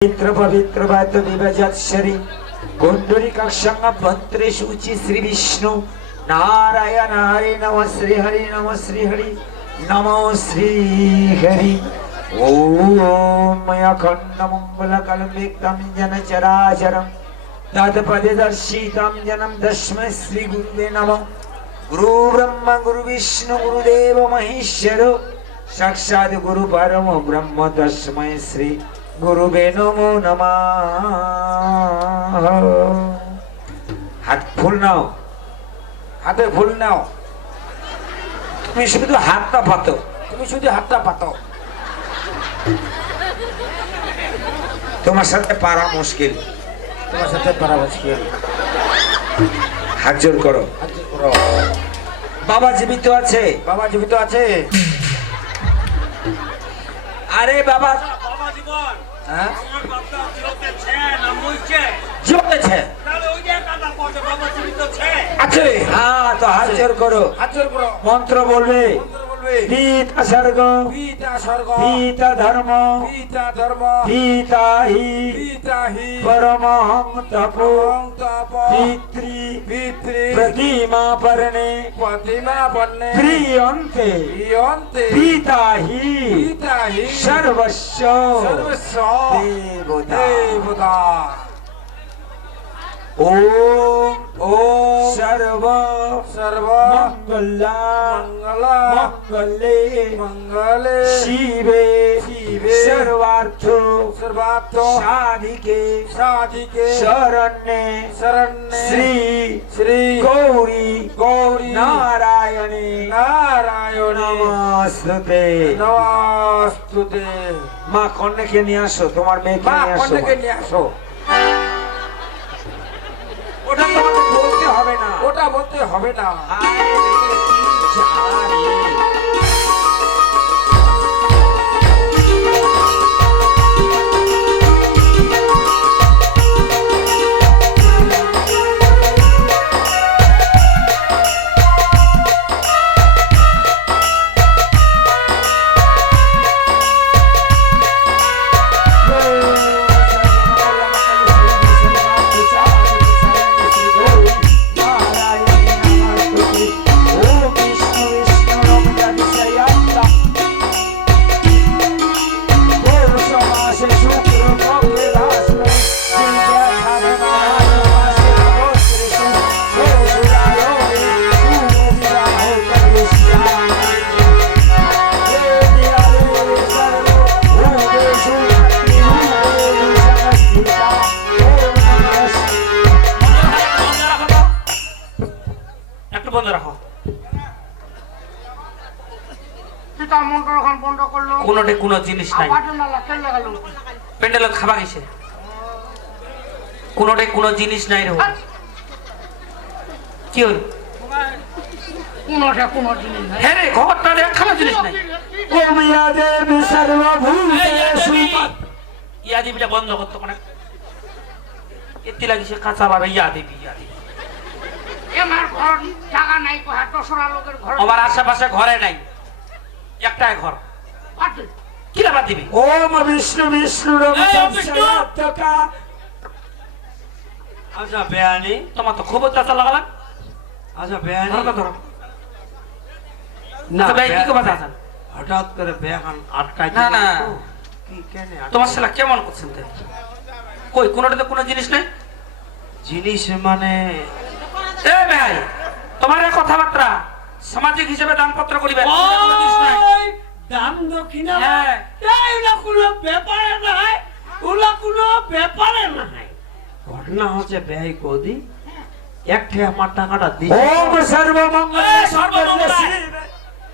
পবিত্র পবিত্র বাদ্য বিভজৎসরি কুণ্ডলিকাক্ষঙ্গ মন্ত্রে সূচি শ্রী বিষ্ণু নারায়ণ হরি নম শ্রী হরি নম শ্রী হরি নম শ্রী হরি ওম অখণ্ড মঙ্গল কলম্বিকম জন চরাচরম তৎপদে দর্শিতম জনম তস্मै শ্রী গুরুবে নমঃ গুরু ব্রহ্ম গুরু বিষ্ণু গুরুবে নমো নমঃ হাত ফুল নাও। হাতে ফুল নাও। তুমি শুধু হাতটা পাতো। তুমি শুধু হাতটা পাতো। তোমার সাথে পারা মুশকিল। তোমার সাথে পারা মুশকিল। হাত জোর করো। বাবা জীবিত আছে। বাবা জীবিত আছে। আরে বাবা জীবন হ্যাঁ? আছে তাহলে ওই যে কথা কইছে বাবা জীবিত আছে আছে হ্যাঁ তো হাত জোর করো। হাত জোর করো। মন্ত্র বলবে। পিতা স্বর্গ পিতা স্বর্গ পিতা ধর্ম পিতা ধর্ম পিতা হি পিতা হি পরমহং তপো তপ পিতৃ পিতৃ প্রতিমা পরণে প্রতিমা বন্নে প্রিয়ন্তে প্রিয়ন্তে পিতা হি পিতা হি সর্বস্ব সর্বস্ব দেবতা দেবতা ওম ওম সর্ব সর্ব মঙ্গলা মঙ্গল মঙ্গলে মঙ্গলে শিবে শিবে সর্বার্থ সর্বাত্ম সাধিকে সাধিকে শরণ্যে শরণ্যে শ্রী শ্রী গৌরী গৌরী নারায়ণে নারায়ণ নমস্তে নমস্তুতে মা কন্যাকে নিয়ে আসো তোমার মেয়েকে মা নিয়ে আসো তোমাকে বলতে হবে না। ওটা বলতে হবে না। একটু বন্ধ রাখো। পিতা মন্ত্র এখন বন্ধ করল। কোনোটে কোনো জিনিস নাই। প্যান্ডেলত খাবা গেছে কোনোটে কোনো জিনিস নাই রে কি হল? কোনোটা কোনো জিনিস নাই। হ্যাঁ রে ঘরটা একখানা জিনিস নাই। ইয়া দিবিটা বন্ধ করতো মানে এতে লাগিছে কাঁচা বাবা ইয়া দিবি ইয়া দিবি আমার ঘর জায়গা নাই কোহা দশরা লোকের ঘর। আমার আশেপাশে ঘরে নাই। একটাই ঘর। আছে কি লাভ দিবি? ওম বিষ্ণু বিষ্ণু এই, ওম বিষ্ণু! আচ্ছা বেয়ানি। তোমার তো খুব চাচা লাগালাম। আচ্ছা বেয়ানি। না আচ্ছা, ভাই, কি কথা? হঠাৎ করে বেহান আটকাই না, তোমার ছেলে কেমন করছেন তাই? কই কোনোটাতে কোনো জিনিস নেই? জিনিস মানে এ ভাই তোমার কথাবার্তা সামাজিক হিসেবে দানপত্র করিবে। দাম দক্ষিণা হ্যাঁ। কোনো ব্যাপারে নাই ওগুলা কোনো ব্যাপারে নাই ঘটনা হচ্ছে ব্যয় কদি একঠে আমার টাকাটা দিই ওম সর্বমঙ্গল এ, সর্বমঙ্গলা।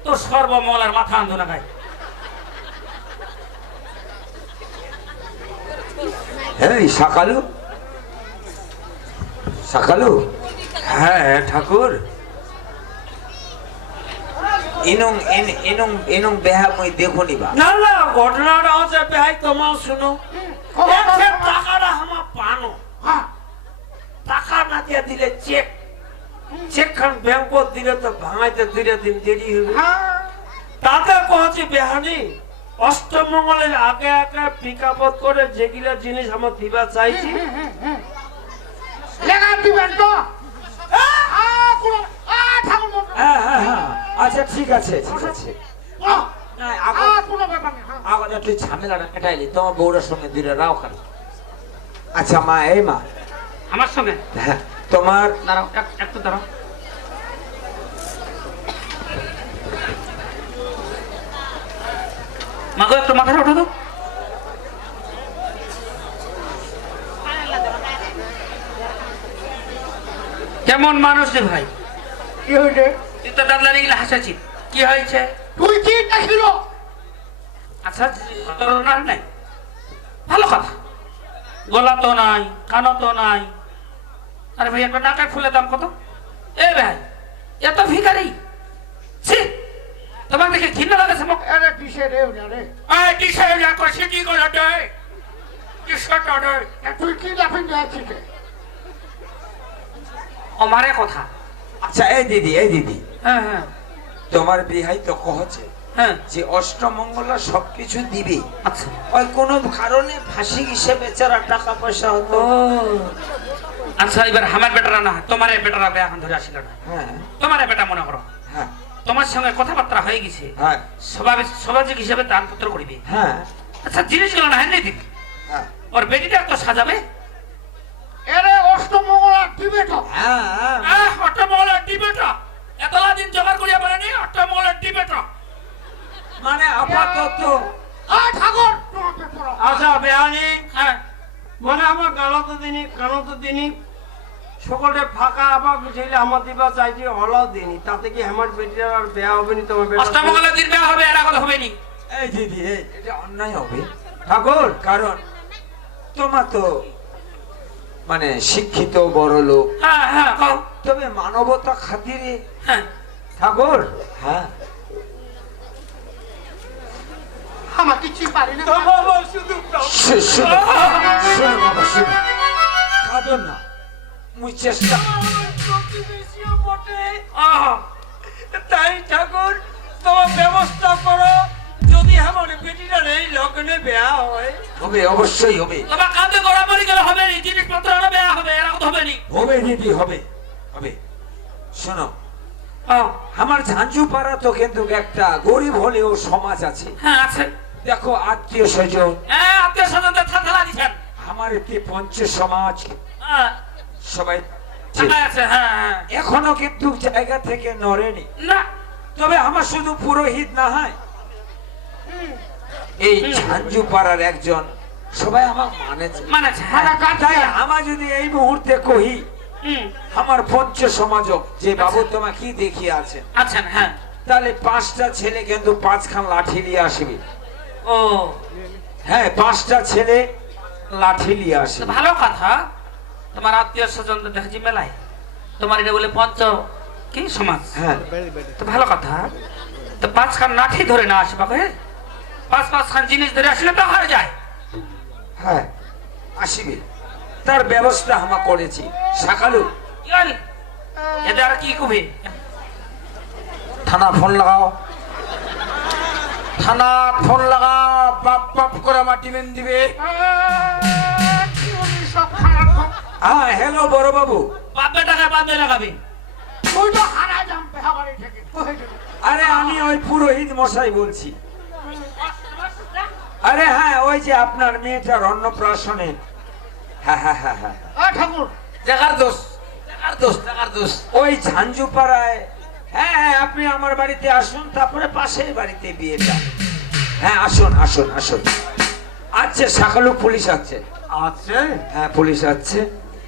তোর সর্বমলার মাথা আন্ধু না খাই এই সকালু সকালু হ্যাঁ ঠাকুর। ইনুং ইন- ইনুং বেহা মই দেখো নিবা না না ঘটনাটা হচ্ছে ভাই তোমার শুনো। টাকাটা আমার পানো। হ্যাঁ। টাকা না দিয়ে দিলে চেক। চেক খান ব্যাংকত দিলে তো ভাঙাইতে দুইটা দিন দেরি হবে। হ্যাঁ। তাতে কহছি বেহানি অষ্টমঙ্গলের আগে আগে পিক করে যেগুলা জিনিস আমার দিবা চাইছি। লেখা দিবেন তো। হ্যাঁ হ্যাঁ হ্যাঁ। আচ্ছা ঠিক আছে ঠিক আছে। নেই, হ্যাঁ। ঝামেলাটা মেটাইলি তোমার বউরার সঙ্গে দূরে রাও খান আচ্ছা মা এই মা। আমার সঙ্গে? হ্যাঁ তোমার দাঁড়াও একটু দাঁড়াও। মাগো একটু মাথাটা ওঠো তো। কেমন মানুষ রে ভাই? কি হয়েছে? তুই তো দাদলারি গেলে হাসাছি কি হয়েছে? তুই কি আচ্ছা নাই। ভালো কথা। গলা তো নাই তো নাই। আরে ভাই একটা নাকের ফুলের দাম কত? এ ভাই এত ভিখারি। ছি তোমার দেখে ঘৃণা লাগেছে মোক। আরে কিসে রে ওটা রে? এই কিসে না কষে কি করে কিসে তুই কি যাচ্ছিস আমারে কথা। আচ্ছা এই দিদি এই দিদি। হ্যাঁ হ্যাঁ। তোমার বিহাই তো কহছে হ্যাঁ। যে অষ্টমঙ্গলা সবকিছু দিবে। আচ্ছা। ওই কোনো কারণে ফাঁসি হিসেবে বেচারা টাকা পয়সা হতো। আচ্ছা এবার আমার বেটারা না তোমার বেটারা এখন ধরে আসিল না। হ্যাঁ। তোমার বেটা মনে করো। হ্যাঁ। তোমার সঙ্গে কথাবার্তা হয়ে গেছে। হ্যাঁ। স্বাভাবিক সামাজিক হিসেবে দানপত্র করিবে। হ্যাঁ। আচ্ছা জিনিসগুলো না হ্যাঁ দিদি? ওর বেটিটা তো সাজাবে। এরে অষ্টমঙ্গলা তো হ্যাঁ হ্যাঁ। অট্টমহলের ডিবেটা এতলা দিন জোগাড় করিয়া পারেনি অট্টমহলের ডিবেটা মানে আপাতত। আ, ঠাকুর। আচ্ছা বেহানি। হ্যাঁ। মানে আমার গালত দিনই কানত দিনই সকলে ফাঁকা আবার বুঝাইলে আমার দিবা চাইছি হলাও দিনই তাতে কি আমার বেটির আর বেয়া হবে নি তোমার বেটা অষ্টমঙ্গলের দিন বিয়া হবে এরা কথা হবে নি এই দিদি এই। এটা অন্যায় হবে। ঠাকুর! কারণ তোমার তো মানে শিক্ষিত বড় লোক। হ্যাঁ হ্যাঁ কও। তবে মানবতা খাতিরে হ্যাঁ। ঠাকুর হ্যাঁ। আমার কিছুই পারি না। শুধু শু- শুনো শুনো বাবা শুনো কাঁদো না। মুই চেষ্টা প্রতিবেশীও তাই ঠাকুর তোমার ব্যবস্থা করো। বেয়া হয়। হবে অবশ্যই হবে। গড়া গেলে হবে নি জিনিসপত্র বেয়া হবে এরা কথা হবে নি। হবে দিদি হবে? হবে। শোনো আহ, আমার পাড়া তো কিন্তু একটা গরিব হলেও সমাজ আছে। হ্যাঁ আছে। দেখো আত্মীয় স্বজন। হ্যাঁ আত্মীয় স্বজনদের থালা আমার একটি পঞ্চ সমাজ। হ্যাঁ। সবাই হ্যাঁ হ্যাঁ। এখনও কিন্তু জায়গা থেকে নড়েনি। না। তবে আমার শুধু পুরোহিত না হয়? এই ঝাঞ্জু পাড়ার একজন সবাই আমার মানে মানে হ্যাঁ আমার যদি এই মুহূর্তে কহি আমার পঞ্চ সমাজ যে বাবু তোমাকে কি দেখিয়ে আছে? আছেন হ্যাঁ। তাহলে পাঁচটা ছেলে কিন্তু পাঁচখান লাঠি নিয়ে আসবে। ও। হ্যাঁ পাঁচটা ছেলে লাঠি নিয়ে আসবে ভালো কথা। তোমার আত্মীয় স্বজনদের দেখছি মেলায়। তোমার এটা বলে পঞ্চ কি সমাজ? হ্যাঁ। তো ভালো কথা। তো পাঁচখান লাঠি ধরে না আসবা কে পাঁচ পাঁচ খান জিনিস ধরে আসলে তো হার যায়। হ্যাঁ আসিবে। তার ব্যবস্থা আমা করেছি। সকালু এদের আর কি কবে? থানা ফোন লাগাও। থানা ফোন লাগাও বাপ বাপ করে আমার টিমেন দিবে। হ্যাঁ হ্যালো বড় বাবু। বাপে টাকা বাপে লাগাবে? আরে আমি ওই পুরোহিত মশাই বলছি। আরে হ্যাঁ ওই যে আপনার মেয়েটার অন্নপ্রাশনে। হ্যাঁ হ্যাঁ হ্যাঁ হ্যাঁ। ঠাকুর। জাগার দোষ জাগার দোষ জাগার দোষ। ওই ঝাঞ্ঝু পাড়ায় হ্যাঁ হ্যাঁ আপনি আমার বাড়িতে আসুন তারপরে পাশের বাড়িতে বিয়েটা হ্যাঁ আসুন আসুন আসুন। আচ্ছা সকালু পুলিশ আছে। আছে? হ্যাঁ পুলিশ আছে।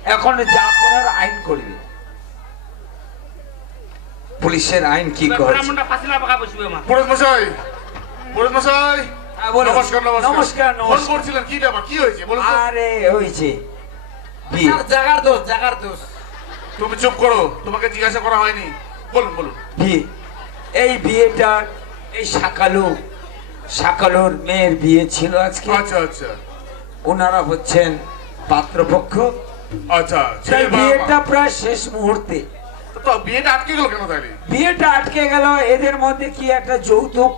এখন যা করার আইন করবে। পুলিশের আইন কি করে মশাই মশাই। নমস্কার নমস্কার। নমস্কার ফোন করছিলেন কি ব্যাপার? কি হয়েছে বলুন আরে হয়েছে জাগার দোষ জাগার দোষ। তুমি চুপ করো তোমাকে জিজ্ঞাসা করা হয়নি। বলুন বলুন। বিয়ে এই বিয়েটা এই সাকালু সাকালুর মেয়ের বিয়ে ছিল আজকে। আচ্ছা আচ্ছা। ওনারা হচ্ছেন পাত্রপক্ষ। আচ্ছা বিয়েটা প্রায় শেষ মুহূর্তে। তো বিয়েটা আটকে গেল কেন তাহলে? বিয়েটা আটকে গেল এদের মধ্যে কি একটা যৌতুক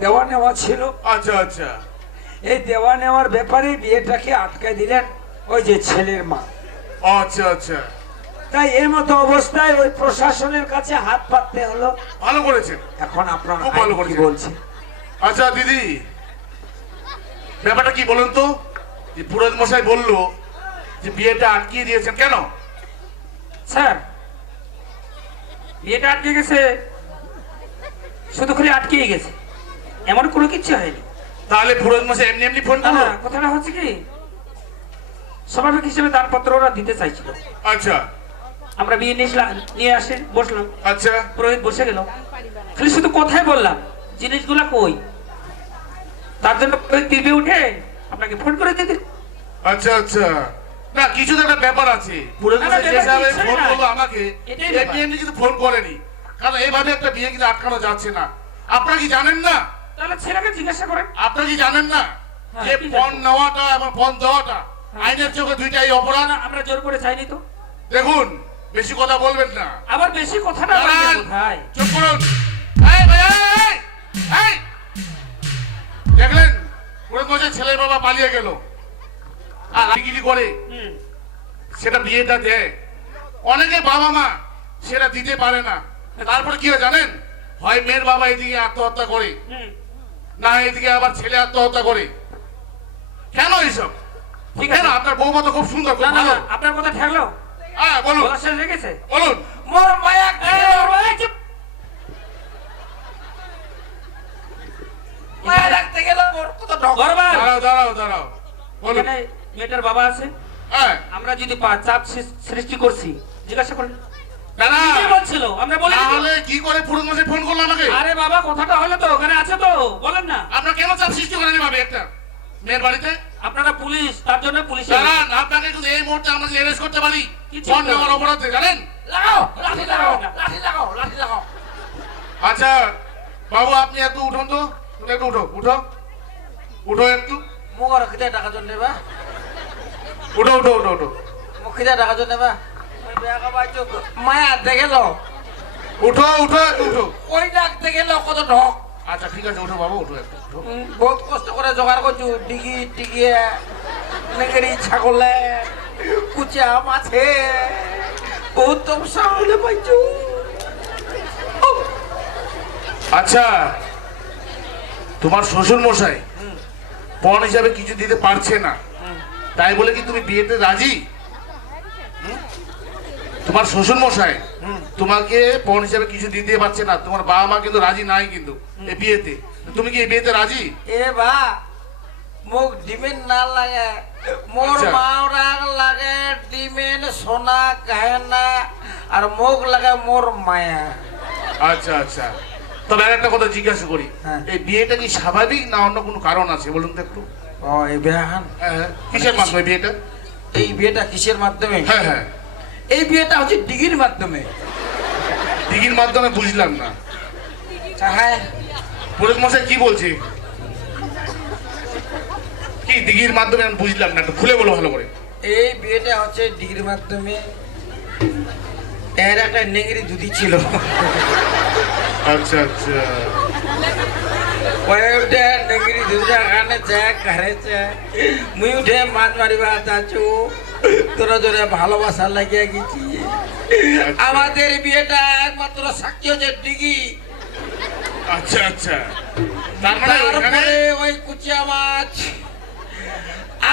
দেওয়া নেওয়া ছিল। আচ্ছা আচ্ছা। এই দেওয়া নেওয়ার ব্যাপারে বিয়েটাকে আটকায় দিলেন ওই যে ছেলের মা। আচ্ছা আচ্ছা। তাই এই মতো অবস্থায় ওই প্রশাসনের কাছে হাত পাততে হলো। ভালো করেছেন। এখন আপনার ভালো করে। বলছে? আচ্ছা দিদি ব্যাপারটা কি বলুন তো? যে পুরোহিত মশাই বলল যে বিয়েটা আটকিয়ে দিয়েছেন কেন? স্যার বিয়েটা আটকে গেছে। শুধু খালি আটকেই গেছে। এমন কোনো কিছু হয়নি। তাহলে পুরোহিত মশাই এমনি এমনি ফোন করল? কথাটা হচ্ছে কি স্বাভাবিক হিসেবে দানপত্র ওরা দিতে চাইছিল। আচ্ছা। আমরা বিয়ে নিয়ে এসলাম নিয়ে আসে বসলাম। আচ্ছা। পুরোহিত বসে গেল। খালি শুধু কথাই বললাম জিনিসগুলা কই? তার জন্য টিভি উঠে আপনাকে ফোন করে দিতে আচ্ছা আচ্ছা। না কিছু তো একটা ব্যাপার আছে। পুরোহিত না, না, যে ব্যাপার হিসাবে ফোন করল আমাকে এমনি। এমনি কিন্তু ফোন করেনি। কারণ এইভাবে একটা বিয়ে কিন্তু আটকানো যাচ্ছে না। আপনারা কি জানেন না? তাহলে ছেলেকে জিজ্ঞাসা করেন। আপনারা কি জানেন না হ্যাঁ, যে পণ নেওয়াটা এবং পণ দেওয়াটা হ্যাঁ। আইনের চোখে দুইটাই অপরাধ। আমরা জোর করে চাইনি তো। দেখুন বেশি কথা বলবেন না। আবার বেশি কথা না বললে চুপ করুন। এই ভাই, এই। দেখলেন পুরোহিত মশাই ছেলের বাবা পালিয়ে গেল। আর গিরি করে? হুম। সেটা বিয়েটা দেয়। অনেকে বাবা মা সেটা দিতে পারে না। তারপরে কি হয় জানেন? হয় মেয়ের বাবা এদিকে আত্মহত্যা করে। হুম। না এদিকে আবার ছেলে আত্মহত্যা করে। কেন এইসব? ঠিক আছে। আপনার বৌমা তো খুব সুন্দর খুব ভালো। আপনার কথা ঠেকলো? হ্যাঁ বলুন। শেষ হয়ে গেছে বলুন। মোর মায়া মায়া রাখতে গেল ঢক দাঁড়াও দাঁড়াও দাঁড়াও। বলুন। মেয়েটার বাবা আছে। হ্যাঁ। আমরা যদি চাপ সৃষ্টি করছি জিজ্ঞাসা করেন। দাঁড়া কি বলছিল আমরা বলি তাহলে কি করে পুরুষ মাসে ফোন করল আমাকে? আরে বাবা কথাটা হলো তো ওখানে আছে তো বলেন না। আপনার কেন চাপ সৃষ্টি করেনি ভাবে একটা? মেয়ের বাড়িতে? আপনারা পুলিশ তার জন্য পুলিশ দাঁড়ান আপনাকে কিন্তু এই মুহূর্তে আমরা অ্যারেস্ট করতে পারি ফোন নেওয়ার। অপরাধে জানেন? লাগাও লাঠি লাগাও লাঠি লাগাও লাঠি লাগাও। আচ্ছা বাবু আপনি একটু উঠুন তো। তুমি একটু উঠো উঠো। উঠো একটু। মোক আর খিদা টাকা জন্য নেবা। উঠো উঠো উঠো উঠো। মোক খিদা টাকা জন্য নেবা। মায়া দেখে লো। উঠো উঠো উঠো। ওই ডাক দেখে লো কত ঢক আচ্ছা ঠিক আছে উঠো বাবু উঠো একটু বহুত কষ্ট করে জোগাড় করছু। ডিগি টিগিয়ে নেগেরি ছাগলে কুচা মাছে। বহুত তমসা হলে পাইছু। আচ্ছা তোমার শ্বশুর মশাই পণ হিসাবে কিছু দিতে পারছে না। তাই বলে কি তুমি বিয়েতে রাজি? তোমার শ্বশুর মশাই তোমাকে পণ হিসাবে কিছু দিতে পারছে না। তোমার বাবা মা কিন্তু রাজি নাই কিন্তু এই বিয়েতে। তুমি কি এই বিয়েতে রাজি? এ বা মোক ডিমেন না লাগে মোর আচ্ছা। মাওরাক লাগে ডিমেন সোনা গহেনা আর মোক লাগে মোর মায়া। আচ্ছা আচ্ছা। তবে আর একটা কথা জিজ্ঞাসা করি হ্যাঁ। এই বিয়েটা কি স্বাভাবিক না অন্য কোনো কারণ আছে? বলুন তো একটু। ও এই বিয়াহান। হ্যাঁ, কিসের মাধ্যমে বিয়েটা? এই বিয়েটা কিসের মাধ্যমে? হ্যাঁ হ্যাঁ। এই বিয়েটা হচ্ছে ডিগির মাধ্যমে। দিঘির মাধ্যমে বুঝলাম না। হ্যাঁ। পুরুষ মশাই কি বলছে? কি দিঘির মাধ্যমে আমি বুঝলাম না একটু খুলে বলো ভালো করে। এই বিয়েটা হচ্ছে ডিগির মাধ্যমে। এর একটা নেংরি দুধি ছিল। আচ্ছা আচ্ছা। ওই উঠে নেংরি দুধটা কানে চায় ঘরে চায় মুই উঠে মাছ মারিবা চাচু তোরা জোরে ভালোবাসা লাগিয়ে গেছি। আমাদের বিয়েটা একমাত্র সাক্ষী হচ্ছে ডিগি। আচ্ছা আচ্ছা। তার মানে তারপরে ওই কুচিয়া মাছ।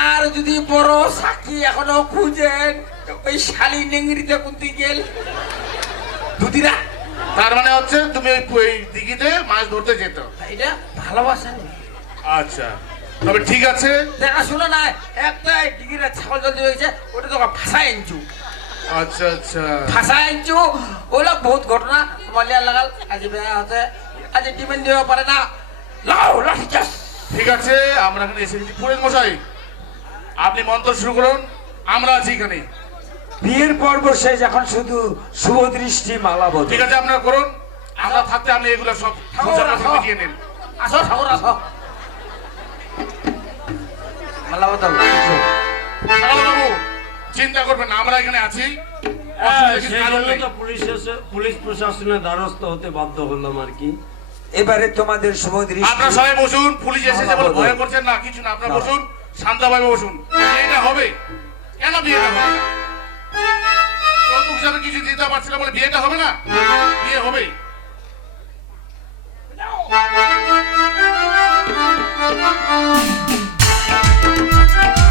আর যদি বড় সাক্ষী এখনও খুঁজেন ওই শালি নেংরিতে কুন্তি গেল। দুদিরা তার মানে হচ্ছে তুমি ওই ওই দিঘিতে মাছ ধরতে যেত। এটা ভালোবাসা আচ্ছা। তবে ঠিক আছে। দেখা শুনো না একটা ডিগিরা ছাগল জলদি হয়েছে ওটা তো ভাষা এনছু। আচ্ছা আচ্ছা। ভাষা এনছু ওগুলো বহুত ঘটনা মালিয়া লাগাল আজ বেয়া হতে আজ ডিমেন্ড দেওয়া পারে না। লাও লাঠি চাষ ঠিক আছে আমরা এখানে এসে গেছি। মশাই আপনি মন্ত্র শুরু করুন আমরা আছি এখানে। বিয়ের পর্ব শেষ এখন শুধু শুভ দৃষ্টি মালা বদল। ঠিক আছে আপনারা করুন। আমরা থাকতে আপনি এগুলো সব মিটিয়ে নিন। আসো ঠাকুর আসো। মালা বাবু চিন্তা করবেন না আমরা এখানে আছি। হ্যাঁ, পুলিশ এসে- পুলিশ প্রশাসনের দ্বারস্থ হতে বাধ্য হলাম আর কি। এবারে তোমাদের শুভ দৃষ্টি আপনারা সবাই বসুন পুলিশ এসেছে বলে ভয় করছেন না কিছু না আপনারা বসুন শান্তভাবে বসুন। বিয়েটা হবে? কেন বিয়েটা হবে? হিসাবে কিছু দিতে পারছে না বলে বিয়েটা হবে না? বিয়ে হবেই। পুরোহিত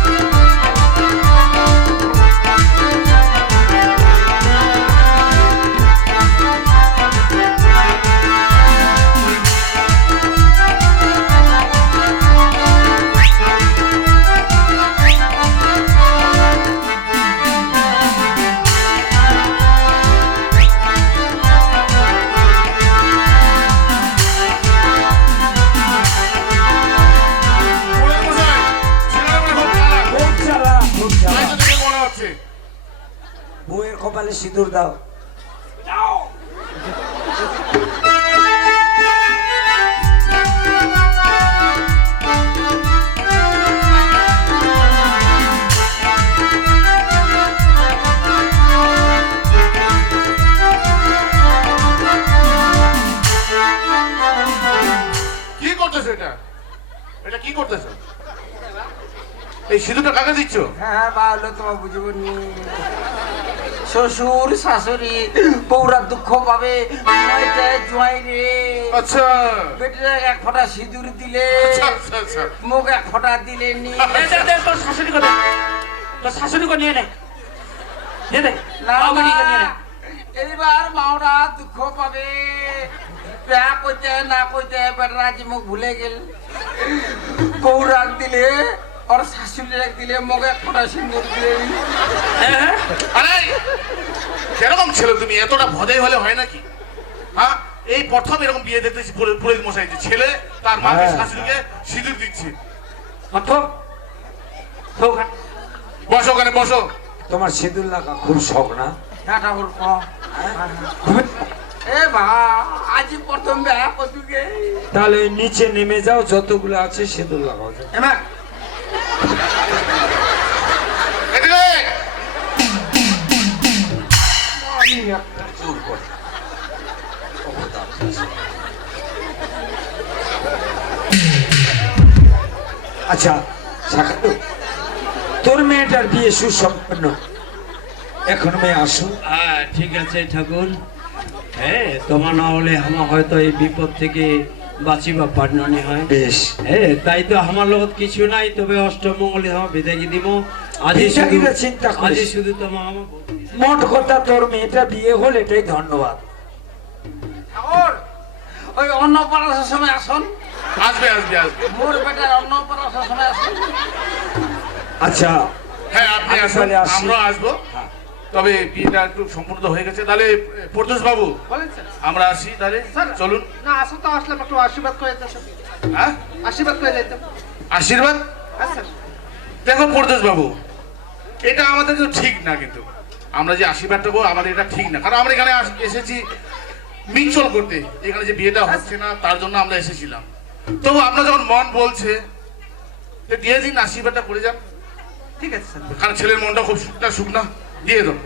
হ্যাঁ বাবলো তোমার বুঝব নি শ্বশুর শাশুড়ি বউরা দুঃখ পাবে। জুয়াই রে। আচ্ছা। এক ফোঁটা সিঁদুর দিলে আচ্ছা আচ্ছা মুখ এক ফোঁটা দিলে নি। তোর শাশুড়ি কথা তোর শাশুড়িকে নিয়ে নে। এইবার মাওরা দুঃখ পাবে। কইতে না কইতে বেটারাজি মুখ ভুলে গেল। বউ রাখ দিলে ওর শাশুড়ি রাখ দিলে মুখ এক ফোঁটা সিঁদুর দিলে। হ্যাঁ, হ্যাঁ। আরে সেরকম ছেলে তুমি? এতটা ভদাই হলে হয় নাকি? হ্যাঁ? এই প্রথম এরকম বিয়ে দেখতেছি পুরো- পুরোহিত মশাই যে ছেলে তার মাকে হ্যাঁ। শাশুড়িকে সিঁদুর দিচ্ছে। বসো ওখানে বসো। তোমার সিঁদুর লাগা খুব শখ না? হ্যাঁ? তাহলে নিচে নেমে যাও যতগুলো আছে সিঁদুর লাগাও। আমি একটা জোর করি। আচ্ছা তোর মেয়েটার বিয়ে সুসম্পন্ন। এখন মেয়ে আসো। হ্যাঁ ঠিক আছে ঠাকুর। হ্যাঁ তোমার না হলে আমার হয়তো এই বিপদ থেকে বাঁচিবা পাটনানি হয়। বেশ। হ্যাঁ তাই তো আমার লগত কিছু নাই তবে অষ্টমঙ্গলে আমার বিদায় দিব আজি শুধু চিন্তা করিস। মোট কথা তোর মেয়েটা বিয়ে হল এটাই ধন্যবাদ। ওই অন্নপ্রাশনের সময় আসুন। আসবে আসবে আসবে। মোর বেটার অন্নপ্রাশনের সময় আসুন। আচ্ছা হ্যাঁ আপনি আসুন আমরা আসব। হ্যাঁ। তবে বিয়েটা একটু সম্পূর্ণ হয়ে গেছে। তাহলে বাবু আমরা আসি তাহলে। স্যার। চলুন। না আসো তো আসলাম একটু আশীর্বাদ করে হ্যাঁ? আশীর্বাদ করে আশীর্বাদ? হ্যাঁ দেখো প্রদেশ বাবু এটা আমাদের কিন্তু ঠিক না কিন্তু। আমরা যে আশীর্বাদ দেবো আমাদের এটা ঠিক না। কারণ আমরা এখানে এসেছি মিচল করতে। এখানে যে বিয়েটা হচ্ছে না তার জন্য আমরা এসেছিলাম। তবু আমরা যখন মন বলছে যে দিয়ে দিন আশীর্বাদটা করে যান। ঠিক আছে স্যার। কারণ ছেলের মনটা খুব শুকনা শুকনা দিয়ে দাও